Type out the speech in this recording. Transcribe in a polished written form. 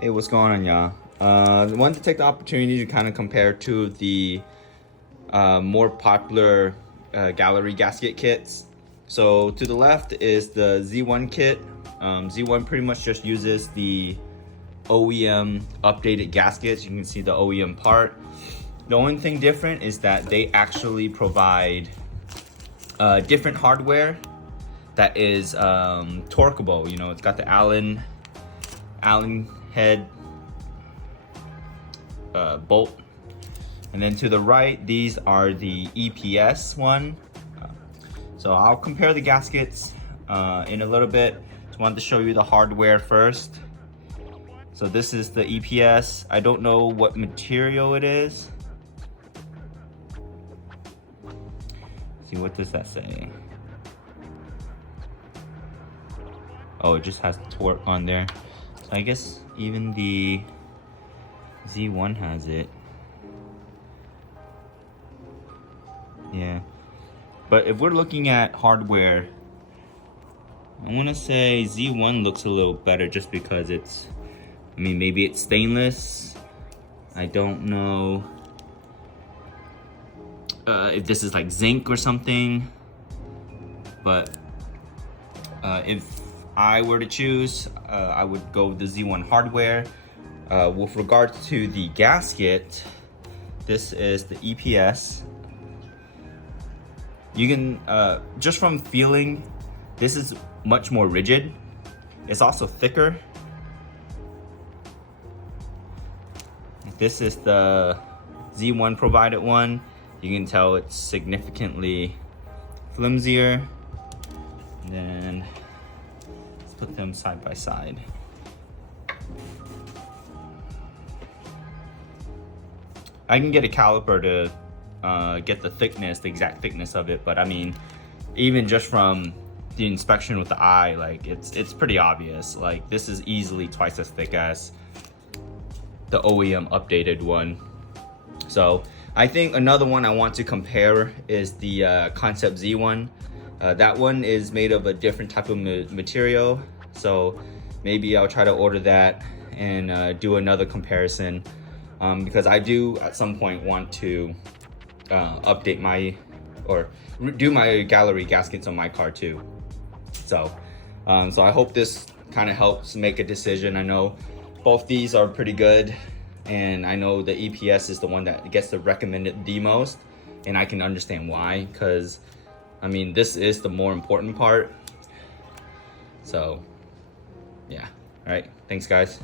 Hey, what's going on, y'all? I wanted to take the opportunity to kind of compare to the more popular gallery gasket kits. So to the left is the Z1 kit. Z1 pretty much just uses the OEM updated gaskets. You can see the OEM part. The only thing different is that they actually provide different hardware that is torqueable. You know, it's got the Allen head bolt, and then to the right these are the EPS one. So I'll compare the gaskets in a little bit. Just wanted to show you the hardware first. So this is the EPS. I don't know what material it is. Let's see, what does that say? Oh, it just has torque on there. So I guess even the Z1 has it. Yeah. But if we're looking at hardware, I want to say Z1 looks a little better just because it's, I mean, maybe it's stainless. I don't know if this is like zinc or something. But if I were to choose, I would go with the Z1 hardware. With regards to the gasket, this is the EPS. You can, just from feeling, this is much more rigid. It's also thicker. This is the Z1 provided one. You can tell it's significantly flimsier. And then let's put them side by side. I can get a caliper to get the thickness, the exact thickness of it, but I mean, even just from the inspection with the eye, like it's pretty obvious. Like this is easily twice as thick as the OEM updated one. So I think another one I want to compare is the Concept Z1. That one is made of a different type of material, so maybe I'll try to order that and do another comparison. Because I do at some point want to update my, or do my gallery gaskets on my car too. So, so I hope this kind of helps make a decision. I know both these are pretty good, and I know the EPS is the one that gets the recommended the most, and I can understand why, because I mean, this is the more important part. So yeah, all right, thanks guys.